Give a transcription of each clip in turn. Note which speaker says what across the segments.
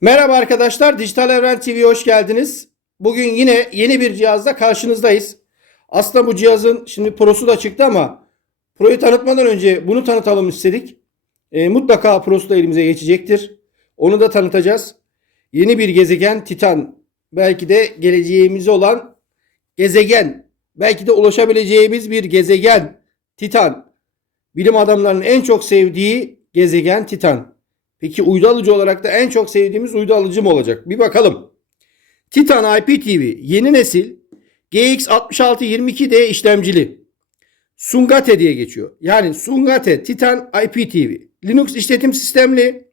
Speaker 1: Merhaba arkadaşlar, Dijital Evren TV'ye hoş geldiniz. Bugün yine yeni bir cihazla karşınızdayız. Aslında bu cihazın şimdi Pro'su da çıktı ama Pro'yu tanıtmadan önce bunu tanıtalım istedik. E, mutlaka Pro'su da elimize geçecektir. Onu da tanıtacağız. Yeni bir gezegen Titan. Belki de geleceğimiz olan gezegen. Belki de ulaşabileceğimiz bir gezegen Titan. Bilim adamlarının en çok sevdiği gezegen Titan. Peki uydu alıcı olarak da en çok sevdiğimiz uydu alıcı mı olacak? Bir bakalım. Titan IPTV yeni nesil GX6622D işlemcili. Sungate diye geçiyor. Yani Sungate Titan IPTV. Linux işletim sistemli.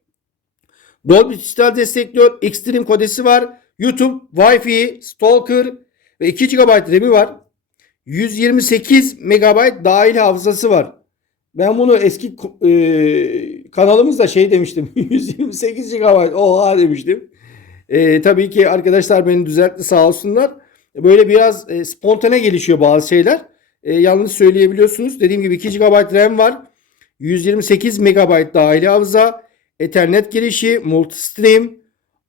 Speaker 1: Dolby Digital destekliyor. Extreme kodesi var. YouTube, Wi-Fi, Stalker ve 2 GB RAM'i var. 128 MB dahil hafızası var. Ben bunu eski e, kanalımızda şey demiştim. 128 GB oha demiştim. E, tabii ki arkadaşlar beni düzeltti sağ olsunlar. Böyle biraz e, spontane gelişiyor bazı şeyler. E, yalnız söyleyebiliyorsunuz. Dediğim gibi 2 GB RAM var. 128 MB dahili hafıza. Ethernet girişi, multistream,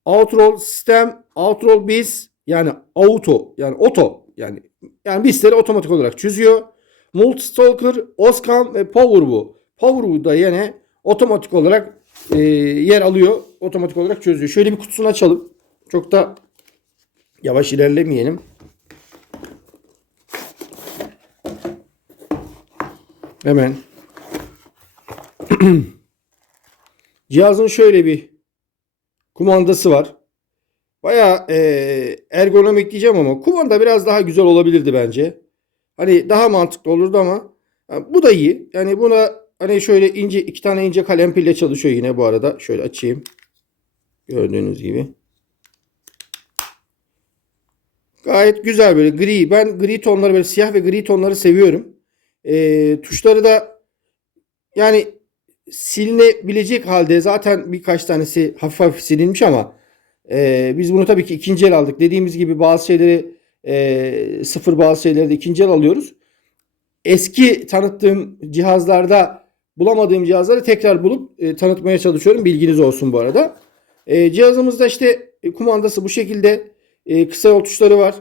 Speaker 1: outroll sistem, outroll biz yani auto yani auto yani yani bizleri otomatik olarak çözüyor. Multistalker, Oscam ve Powerbu. Powerbu da yine otomatik olarak e, yer alıyor. Otomatik olarak çözüyor. Şöyle bir kutusunu açalım. Çok da yavaş ilerlemeyelim. Hemen. Cihazın şöyle bir kumandası var. Baya e, ergonomik diyeceğim ama kumanda biraz daha güzel olabilirdi bence. Hani daha mantıklı olurdu ama ha, bu da iyi. Yani buna hani şöyle ince iki tane ince kalem pille çalışıyor yine bu arada. Şöyle açayım. Gördüğünüz gibi. Gayet güzel böyle gri. Ben gri tonları böyle siyah ve gri tonları seviyorum. Ee, tuşları da yani silinebilecek halde zaten birkaç tanesi hafif hafif silinmiş ama e, biz bunu tabii ki ikinci el aldık. Dediğimiz gibi bazı şeyleri e, sıfır bazı şeyleri de ikinci el alıyoruz. Eski tanıttığım cihazlarda bulamadığım cihazları tekrar bulup e, tanıtmaya çalışıyorum. Bilginiz olsun bu arada. E, cihazımızda işte e, kumandası bu şekilde e, kısa yol tuşları var.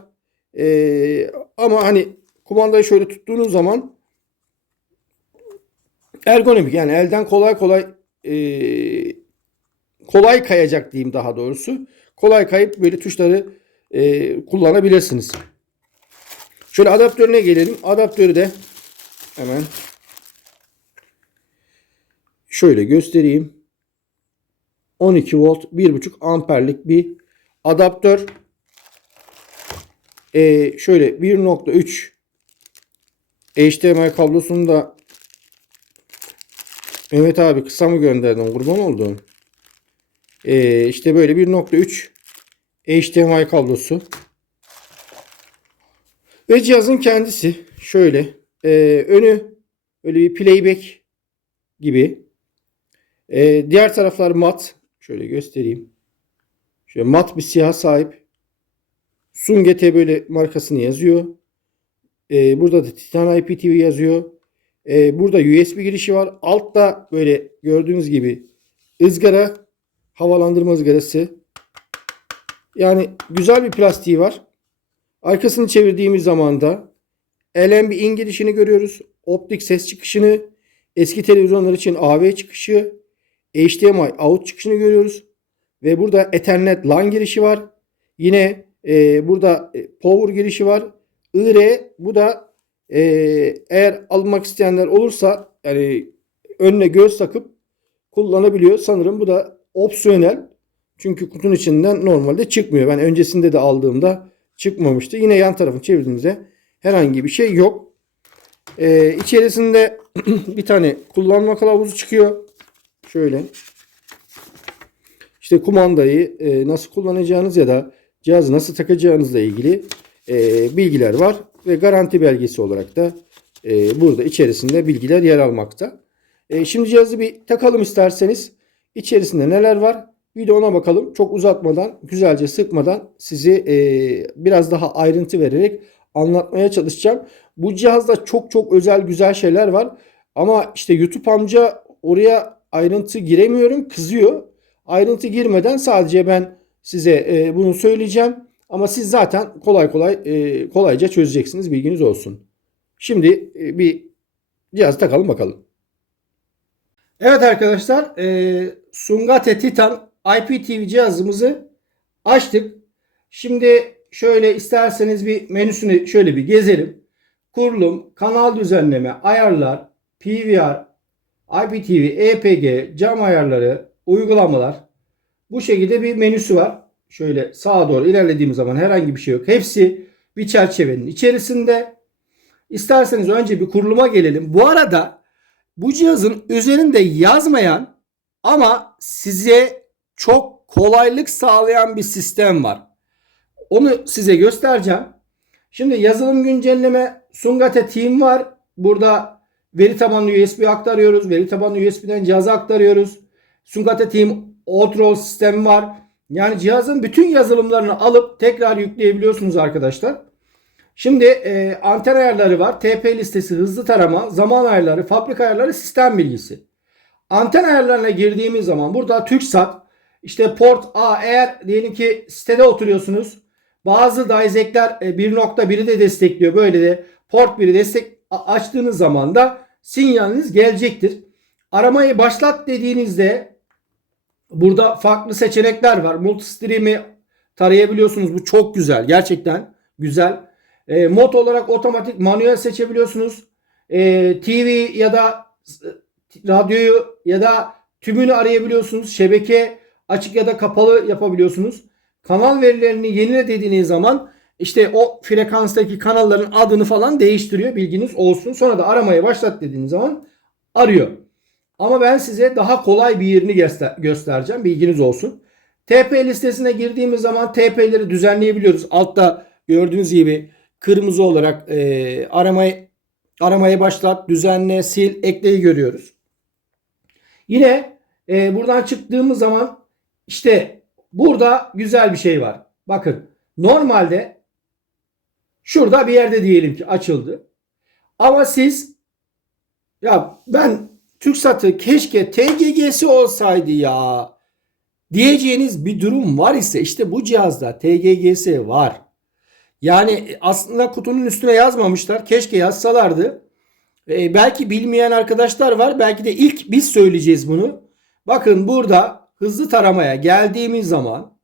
Speaker 1: E, ama hani kumandayı şöyle tuttuğunuz zaman ergonomik yani elden kolay kolay e, kolay kayacak diyeyim daha doğrusu. Kolay kayıp böyle tuşları e, kullanabilirsiniz. Şöyle adaptörüne gelelim. Adaptörü de hemen şöyle göstereyim. 12 volt 1.5 amperlik bir adaptör. E, şöyle 1.3 HDMI kablosunu da Mehmet abi kısa mı gönderdin kurban oldum. E, işte böyle 1.3 HDMI kablosu. Ve cihazın kendisi şöyle e, önü böyle bir playback gibi. E, diğer taraflar mat. Şöyle göstereyim. Şöyle mat bir siyah sahip. Sungete böyle markasını yazıyor. E, burada da Titan IPTV yazıyor. E, burada USB girişi var. Altta böyle gördüğünüz gibi ızgara havalandırma ızgarası. Yani güzel bir plastiği var. Arkasını çevirdiğimiz zaman da LNB-in girişini görüyoruz. Optik ses çıkışını, eski televizyonlar için AV çıkışı, HDMI out çıkışını görüyoruz. Ve burada Ethernet LAN girişi var. Yine e, burada e, power girişi var. IR bu da e, eğer almak isteyenler olursa yani önüne göz takıp kullanabiliyor. Sanırım bu da opsiyonel. Çünkü kutunun içinden normalde çıkmıyor. Ben öncesinde de aldığımda çıkmamıştı. Yine yan tarafını çevirdiğimizde herhangi bir şey yok. Ee, içerisinde bir tane kullanma kılavuzu çıkıyor. Şöyle. İşte kumandayı e, nasıl kullanacağınız ya da cihazı nasıl takacağınızla ilgili e, bilgiler var. Ve garanti belgesi olarak da e, burada içerisinde bilgiler yer almakta. E, şimdi cihazı bir takalım isterseniz. İçerisinde neler var? Bir de ona bakalım. Çok uzatmadan, güzelce sıkmadan sizi e, biraz daha ayrıntı vererek anlatmaya çalışacağım. Bu cihazda çok çok özel güzel şeyler var. Ama işte YouTube amca oraya ayrıntı giremiyorum. Kızıyor. Ayrıntı girmeden sadece ben size e, bunu söyleyeceğim. Ama siz zaten kolay kolay e, kolayca çözeceksiniz bilginiz olsun. Şimdi e, bir cihaz takalım bakalım. Evet arkadaşlar e, Sungate Titan IPTV cihazımızı açtık. Şimdi şöyle isterseniz bir menüsünü şöyle bir gezelim. Kurulum, kanal düzenleme, ayarlar, PVR, IPTV, EPG, cam ayarları, uygulamalar. Bu şekilde bir menüsü var. Şöyle sağa doğru ilerlediğimiz zaman herhangi bir şey yok. Hepsi bir çerçevenin içerisinde. İsterseniz önce bir kuruluma gelelim. Bu arada bu cihazın üzerinde yazmayan ama size çok kolaylık sağlayan bir sistem var. Onu size göstereceğim. Şimdi yazılım güncelleme Sungate Team var. Burada veri tabanlı USB aktarıyoruz. Veri tabanlı USB'den cihaza aktarıyoruz. Sungate Team Outroll sistemi var. Yani cihazın bütün yazılımlarını alıp tekrar yükleyebiliyorsunuz arkadaşlar. Şimdi e, anten ayarları var. TP listesi, hızlı tarama, zaman ayarları, fabrika ayarları, sistem bilgisi. Anten ayarlarına girdiğimiz zaman burada TürkSat, işte port A eğer diyelim ki sitede oturuyorsunuz. Bazı dizekler 1.1'i de destekliyor. Böyle de port 1'i destek açtığınız zaman da sinyaliniz gelecektir. Aramayı başlat dediğinizde burada farklı seçenekler var. Multistream'i tarayabiliyorsunuz. Bu çok güzel. Gerçekten güzel. E, mod olarak otomatik manuel seçebiliyorsunuz. E, TV ya da e, radyoyu ya da tümünü arayabiliyorsunuz. Şebeke açık ya da kapalı yapabiliyorsunuz. Kanal verilerini yenile dediğiniz zaman işte o frekanstaki kanalların adını falan değiştiriyor. Bilginiz olsun. Sonra da aramaya başlat dediğiniz zaman arıyor. Ama ben size daha kolay bir yerini göster göstereceğim. Bilginiz olsun. TP listesine girdiğimiz zaman TP'leri düzenleyebiliyoruz. Altta gördüğünüz gibi kırmızı olarak e, aramayı aramaya başlat, düzenle, sil, ekleyi görüyoruz. Yine e, buradan çıktığımız zaman işte burada güzel bir şey var. Bakın normalde şurada bir yerde diyelim ki açıldı. Ama siz ya ben TürkSat'ı keşke TGG'si olsaydı ya diyeceğiniz bir durum var ise işte bu cihazda TGG'si var. Yani aslında kutunun üstüne yazmamışlar. Keşke yazsalardı. Ee, belki bilmeyen arkadaşlar var. Belki de ilk biz söyleyeceğiz bunu. Bakın burada hızlı taramaya geldiğimiz zaman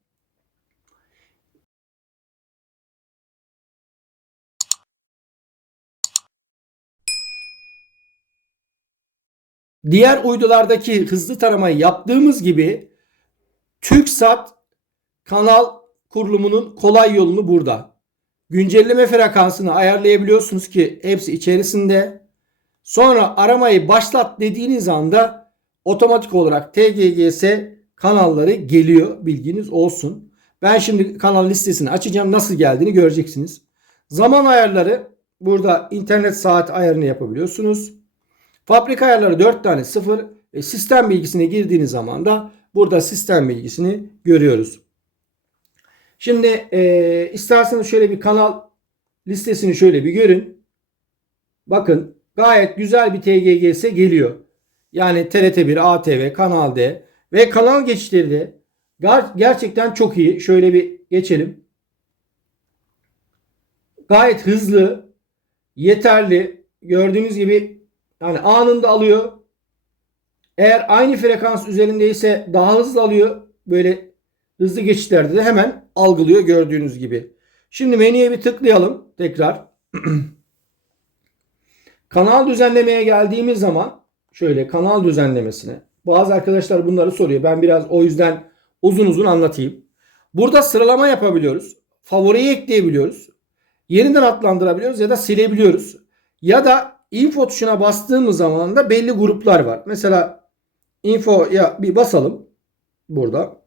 Speaker 1: diğer uydulardaki hızlı taramayı yaptığımız gibi TürkSat kanal kurulumunun kolay yolunu burada. Güncelleme frekansını ayarlayabiliyorsunuz ki hepsi içerisinde. Sonra aramayı başlat dediğiniz anda otomatik olarak TGGS kanalları geliyor. Bilginiz olsun. Ben şimdi kanal listesini açacağım. Nasıl geldiğini göreceksiniz. Zaman ayarları burada internet saat ayarını yapabiliyorsunuz. Fabrika ayarları 4 tane 0. E, sistem bilgisine girdiğiniz zaman da burada sistem bilgisini görüyoruz. Şimdi e, isterseniz şöyle bir kanal listesini şöyle bir görün. Bakın gayet güzel bir TGGS geliyor. Yani TRT1, ATV, Kanal D ve kanal geçişleri de ger- gerçekten çok iyi. Şöyle bir geçelim. Gayet hızlı, yeterli. Gördüğünüz gibi yani anında alıyor. Eğer aynı frekans üzerindeyse daha hızlı alıyor. Böyle hızlı geçişlerde de hemen algılıyor gördüğünüz gibi. Şimdi menüye bir tıklayalım tekrar. kanal düzenlemeye geldiğimiz zaman şöyle kanal düzenlemesine bazı arkadaşlar bunları soruyor. Ben biraz o yüzden uzun uzun anlatayım. Burada sıralama yapabiliyoruz. Favoriyi ekleyebiliyoruz. Yeniden adlandırabiliyoruz ya da silebiliyoruz. Ya da info tuşuna bastığımız zaman da belli gruplar var. Mesela infoya bir basalım burada.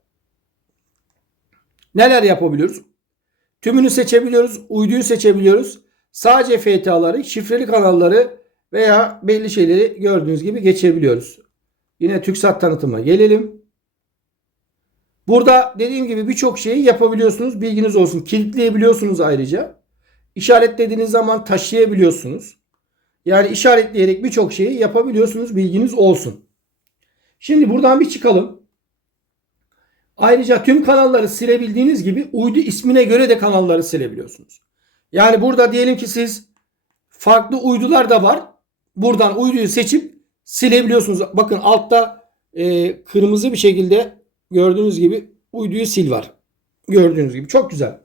Speaker 1: Neler yapabiliyoruz? Tümünü seçebiliyoruz. Uyduyu seçebiliyoruz. Sadece FTA'ları, şifreli kanalları veya belli şeyleri gördüğünüz gibi geçebiliyoruz. Yine TürkSat tanıtıma gelelim. Burada dediğim gibi birçok şeyi yapabiliyorsunuz. Bilginiz olsun. Kilitleyebiliyorsunuz ayrıca. İşaretlediğiniz zaman taşıyabiliyorsunuz. Yani işaretleyerek birçok şeyi yapabiliyorsunuz. Bilginiz olsun. Şimdi buradan bir çıkalım. Ayrıca tüm kanalları silebildiğiniz gibi uydu ismine göre de kanalları silebiliyorsunuz. Yani burada diyelim ki siz farklı uydular da var. Buradan uyduyu seçip silebiliyorsunuz. Bakın altta e, kırmızı bir şekilde gördüğünüz gibi uyduyu sil var. Gördüğünüz gibi çok güzel.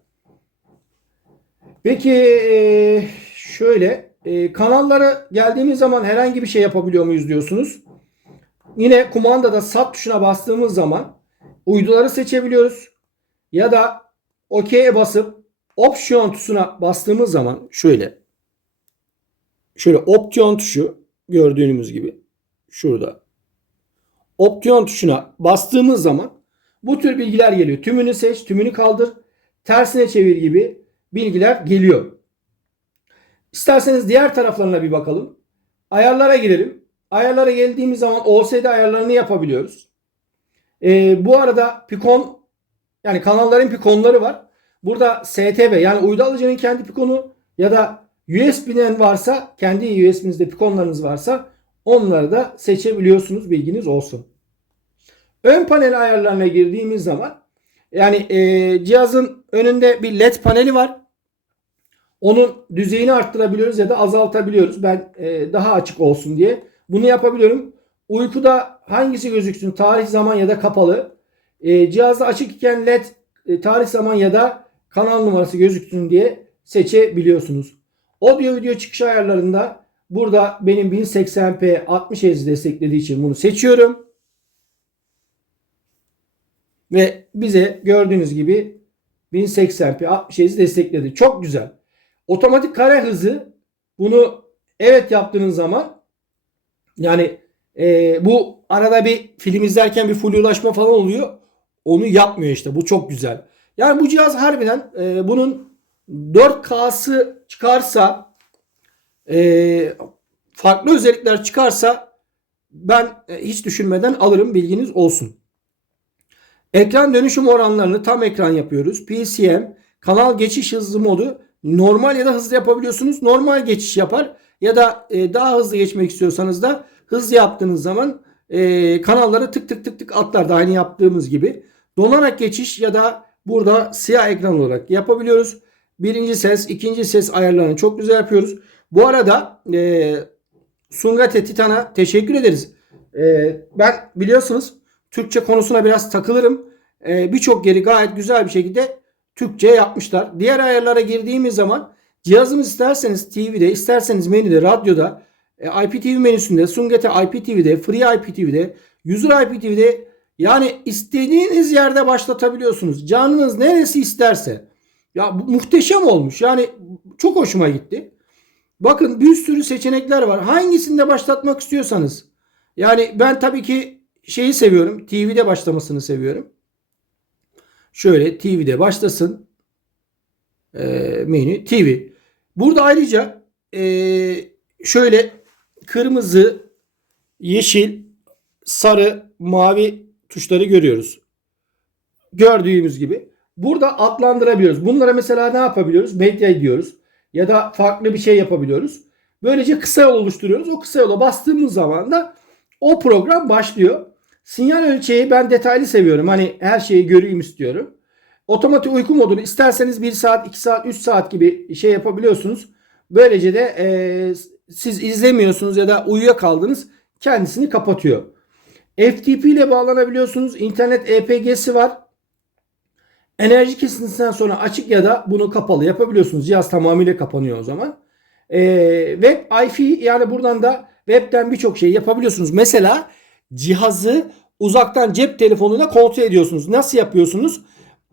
Speaker 1: Peki e, şöyle e, kanallara geldiğimiz zaman herhangi bir şey yapabiliyor muyuz diyorsunuz. Yine kumandada sat tuşuna bastığımız zaman uyduları seçebiliyoruz. Ya da OK'ye basıp opsiyon tuşuna bastığımız zaman şöyle şöyle opsiyon tuşu gördüğünüz gibi şurada opsiyon tuşuna bastığımız zaman bu tür bilgiler geliyor. Tümünü seç, tümünü kaldır, tersine çevir gibi bilgiler geliyor. İsterseniz diğer taraflarına bir bakalım. Ayarlara girelim. Ayarlara geldiğimiz zaman OSD ayarlarını yapabiliyoruz. Ee, bu arada Pikon yani kanalların pikonları var. Burada STB yani uydu alıcının kendi pikonu ya da USB'den varsa kendi USB'nizde pikonlarınız varsa onları da seçebiliyorsunuz bilginiz olsun. Ön panel ayarlarına girdiğimiz zaman yani e, cihazın önünde bir led paneli var. Onun düzeyini arttırabiliyoruz ya da azaltabiliyoruz. Ben e, daha açık olsun diye bunu yapabiliyorum. Uykuda hangisi gözüksün? Tarih, zaman ya da kapalı. E, cihazda açık iken led e, tarih, zaman ya da kanal numarası gözüksün diye seçebiliyorsunuz. Audio video çıkış ayarlarında burada benim 1080p 60 Hz desteklediği için bunu seçiyorum. Ve bize gördüğünüz gibi 1080p 60 Hz destekledi. Çok güzel. Otomatik kare hızı bunu evet yaptığınız zaman yani e, bu arada bir film izlerken bir full ulaşma falan oluyor. Onu yapmıyor işte. Bu çok güzel. Yani bu cihaz harbiden e, bunun 4K'sı çıkarsa e, farklı özellikler çıkarsa ben e, hiç düşünmeden alırım bilginiz olsun. Ekran dönüşüm oranlarını tam ekran yapıyoruz. PCM, kanal geçiş hızlı modu normal ya da hızlı yapabiliyorsunuz. Normal geçiş yapar ya da e, daha hızlı geçmek istiyorsanız da hızlı yaptığınız zaman e, kanalları tık tık tık tık atlar da aynı yaptığımız gibi. Donarak geçiş ya da burada siyah ekran olarak yapabiliyoruz. Birinci ses, ikinci ses ayarlarını çok güzel yapıyoruz. Bu arada e, Sungate Titan'a teşekkür ederiz. E, ben biliyorsunuz Türkçe konusuna biraz takılırım. E, Birçok yeri gayet güzel bir şekilde Türkçe yapmışlar. Diğer ayarlara girdiğimiz zaman cihazımız isterseniz TV'de, isterseniz menüde, radyoda, e, IPTV menüsünde, Sungate IPTV'de, Free IPTV'de, User IPTV'de yani istediğiniz yerde başlatabiliyorsunuz. Canınız neresi isterse. Ya bu muhteşem olmuş. Yani çok hoşuma gitti. Bakın bir sürü seçenekler var. Hangisinde başlatmak istiyorsanız. Yani ben tabii ki şeyi seviyorum. TV'de başlamasını seviyorum. Şöyle TV'de başlasın. E, menü TV. Burada ayrıca e, şöyle kırmızı, yeşil, sarı, mavi tuşları görüyoruz. Gördüğümüz gibi. Burada adlandırabiliyoruz. Bunlara mesela ne yapabiliyoruz? Medya diyoruz. Ya da farklı bir şey yapabiliyoruz. Böylece kısa yol oluşturuyoruz. O kısa yola bastığımız zaman da o program başlıyor. Sinyal ölçeği ben detaylı seviyorum. Hani her şeyi göreyim istiyorum. Otomatik uyku modunu isterseniz 1 saat, 2 saat, 3 saat gibi şey yapabiliyorsunuz. Böylece de e, siz izlemiyorsunuz ya da uyuyakaldınız kendisini kapatıyor. FTP ile bağlanabiliyorsunuz. İnternet EPG'si var. Enerji kesintisinden sonra açık ya da bunu kapalı yapabiliyorsunuz. Cihaz tamamıyla kapanıyor o zaman. Ee, web Wi-Fi yani buradan da webten birçok şey yapabiliyorsunuz. Mesela cihazı uzaktan cep telefonuyla kontrol ediyorsunuz. Nasıl yapıyorsunuz?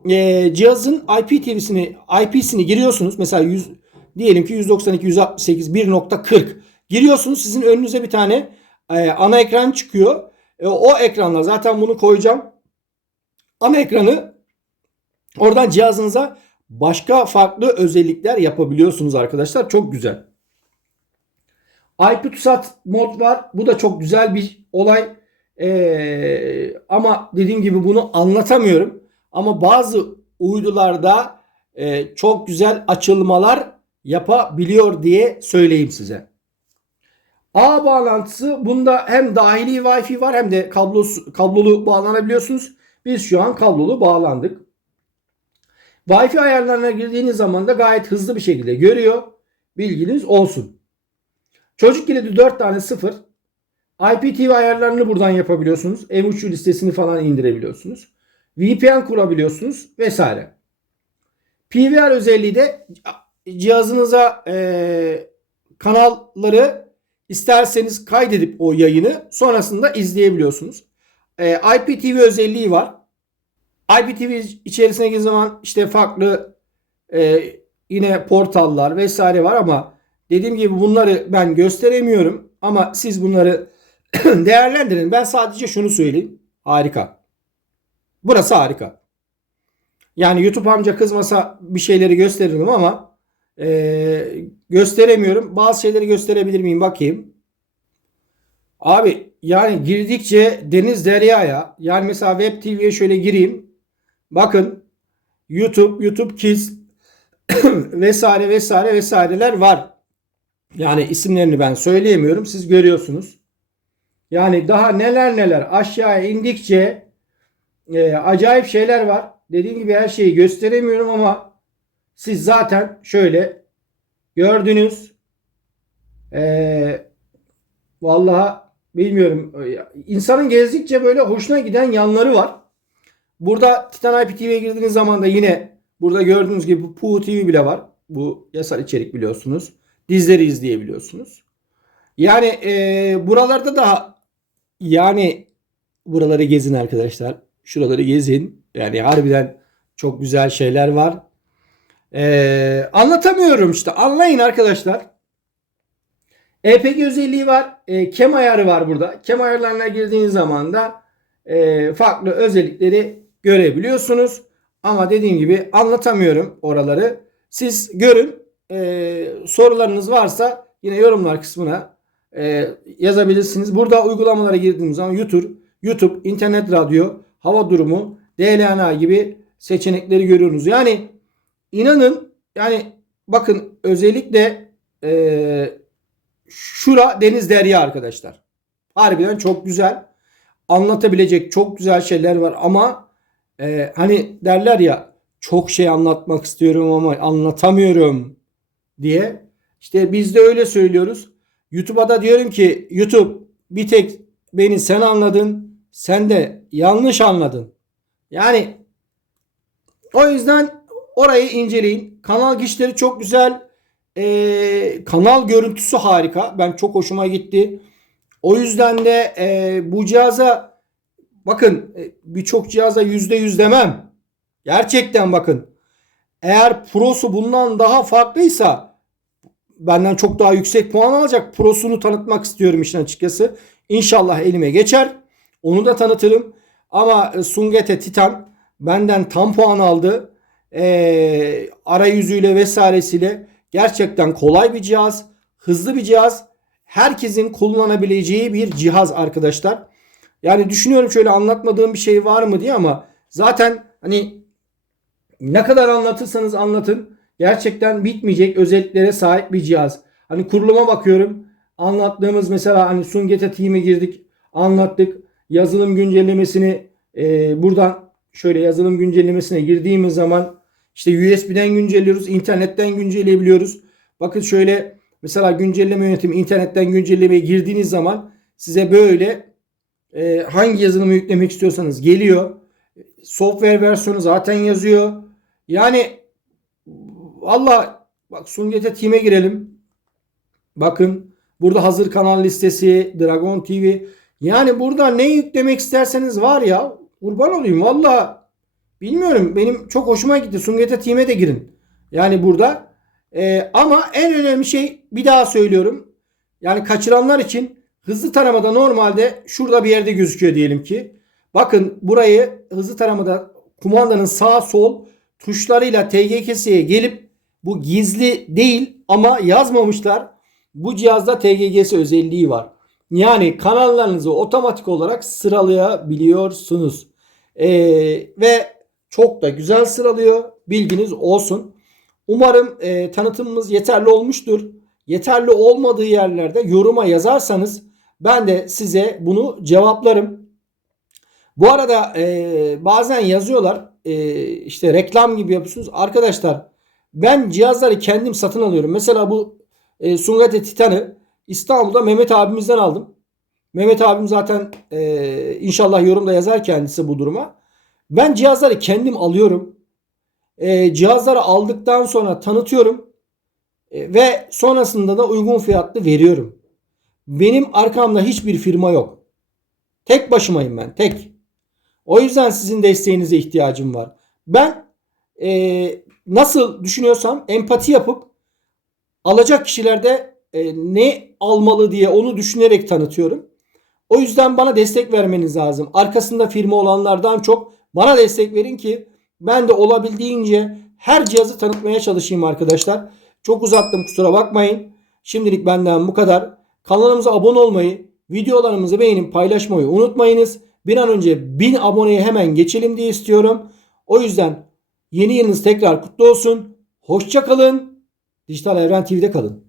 Speaker 1: Ee, cihazın IPTV'sini IP'sini giriyorsunuz. Mesela 100 diyelim ki 192 168 1.40 giriyorsunuz. Sizin önünüze bir tane e, ana ekran çıkıyor. E, o ekranla zaten bunu koyacağım. Ana ekranı oradan cihazınıza başka farklı özellikler yapabiliyorsunuz arkadaşlar. Çok güzel. IP-TUSAT mod var. Bu da çok güzel bir olay. Ee, ama dediğim gibi bunu anlatamıyorum. Ama bazı uydularda e, çok güzel açılmalar yapabiliyor diye söyleyeyim size. Ağ bağlantısı bunda hem dahili Wi-Fi var hem de kablolu, kablolu bağlanabiliyorsunuz. Biz şu an kablolu bağlandık. Wi-Fi ayarlarına girdiğiniz zaman da gayet hızlı bir şekilde görüyor. Bilginiz olsun. Çocuk kilidi 4 tane 0. IPTV ayarlarını buradan yapabiliyorsunuz. Ev uçu listesini falan indirebiliyorsunuz. VPN kurabiliyorsunuz vesaire. PVR özelliği de cihazınıza e, kanalları isterseniz kaydedip o yayını sonrasında izleyebiliyorsunuz. E, IPTV özelliği var. IPTV içerisine girdiğiniz zaman işte farklı e, yine portallar vesaire var ama dediğim gibi bunları ben gösteremiyorum ama siz bunları değerlendirin. Ben sadece şunu söyleyeyim. Harika. Burası harika. Yani YouTube amca kızmasa bir şeyleri gösteririm ama e, gösteremiyorum. Bazı şeyleri gösterebilir miyim bakayım. Abi yani girdikçe deniz deryaya yani mesela Web TV'ye şöyle gireyim. Bakın YouTube, YouTube Kids vesaire vesaire vesaireler var. Yani isimlerini ben söyleyemiyorum. Siz görüyorsunuz. Yani daha neler neler aşağıya indikçe e, acayip şeyler var. Dediğim gibi her şeyi gösteremiyorum ama siz zaten şöyle gördünüz. E, vallahi bilmiyorum. İnsanın gezdikçe böyle hoşuna giden yanları var. Burada Titan IPTV'ye girdiğiniz zaman da yine burada gördüğünüz gibi Puu TV bile var. Bu yasal içerik biliyorsunuz. Dizleri izleyebiliyorsunuz. Yani e, buralarda da yani buraları gezin arkadaşlar. Şuraları gezin. Yani harbiden çok güzel şeyler var. E, anlatamıyorum işte. Anlayın arkadaşlar. EPG özelliği var. E, kem ayarı var burada. Kem ayarlarına girdiğiniz zaman da e, farklı özellikleri görebiliyorsunuz. Ama dediğim gibi anlatamıyorum oraları. Siz görün. E, sorularınız varsa yine yorumlar kısmına e, yazabilirsiniz. Burada uygulamalara girdiğimiz zaman YouTube, YouTube, internet radyo, hava durumu, DLNA gibi seçenekleri görüyorsunuz. Yani inanın yani bakın özellikle e, şura deniz derya arkadaşlar. Harbiden çok güzel. Anlatabilecek çok güzel şeyler var ama e, hani derler ya çok şey anlatmak istiyorum ama anlatamıyorum diye. İşte biz de öyle söylüyoruz. YouTube'a da diyorum ki YouTube bir tek beni sen anladın. Sen de yanlış anladın. Yani o yüzden orayı inceleyin. Kanal gişleri çok güzel. Ee, kanal görüntüsü harika. Ben çok hoşuma gitti. O yüzden de e, bu cihaza bakın e, birçok cihaza yüzde yüz demem. Gerçekten bakın. Eğer Pro'su bundan daha farklıysa benden çok daha yüksek puan alacak. Pro'sunu tanıtmak istiyorum işin açıkçası. İnşallah elime geçer. Onu da tanıtırım. Ama e, Sungete Titan benden tam puan aldı. E, arayüzüyle vesairesiyle gerçekten kolay bir cihaz. Hızlı bir cihaz. Herkesin kullanabileceği bir cihaz arkadaşlar. Yani düşünüyorum şöyle anlatmadığım bir şey var mı diye ama zaten hani ne kadar anlatırsanız anlatın gerçekten bitmeyecek özelliklere sahip bir cihaz. Hani kuruluma bakıyorum. Anlattığımız mesela hani Sungete Team'e girdik. Anlattık. Yazılım güncellemesini e, buradan şöyle yazılım güncellemesine girdiğimiz zaman işte USB'den güncelliyoruz. internetten güncelleyebiliyoruz. Bakın şöyle mesela güncelleme yönetimi internetten güncellemeye girdiğiniz zaman size böyle e, hangi yazılımı yüklemek istiyorsanız geliyor. Software versiyonu zaten yazıyor. Yani valla bak Sungete Team'e girelim. Bakın burada hazır kanal listesi, Dragon TV. Yani burada ne yüklemek isterseniz var ya kurban olayım valla bilmiyorum benim çok hoşuma gitti. Sungete Team'e de girin. Yani burada ee, ama en önemli şey bir daha söylüyorum. Yani kaçıranlar için hızlı taramada normalde şurada bir yerde gözüküyor diyelim ki. Bakın burayı hızlı taramada kumandanın sağ sol tuşlarıyla TGKS'ye gelip bu gizli değil ama yazmamışlar. Bu cihazda TGGS özelliği var. Yani kanallarınızı otomatik olarak sıralayabiliyorsunuz. Ee, ve çok da güzel sıralıyor. Bilginiz olsun. Umarım e, tanıtımımız yeterli olmuştur. Yeterli olmadığı yerlerde yoruma yazarsanız ben de size bunu cevaplarım. Bu arada e, bazen yazıyorlar e, işte reklam gibi yapıyorsunuz. Arkadaşlar ben cihazları kendim satın alıyorum. Mesela bu e, Sungate Titan'ı İstanbul'da Mehmet abimizden aldım. Mehmet abim zaten e, inşallah yorumda yazar kendisi bu duruma. Ben cihazları kendim alıyorum. E, cihazları aldıktan sonra tanıtıyorum. E, ve sonrasında da uygun fiyatlı veriyorum. Benim arkamda hiçbir firma yok. Tek başımayım ben. Tek. O yüzden sizin desteğinize ihtiyacım var. Ben e, nasıl düşünüyorsam empati yapıp alacak kişilerde e, ne almalı diye onu düşünerek tanıtıyorum. O yüzden bana destek vermeniz lazım. Arkasında firma olanlardan çok bana destek verin ki ben de olabildiğince her cihazı tanıtmaya çalışayım arkadaşlar. Çok uzattım kusura bakmayın. Şimdilik benden bu kadar. Kanalımıza abone olmayı, videolarımızı beğenip paylaşmayı unutmayınız. Bir an önce 1000 aboneye hemen geçelim diye istiyorum. O yüzden yeni yılınız tekrar kutlu olsun. Hoşça kalın. Dijital Evren TV'de kalın.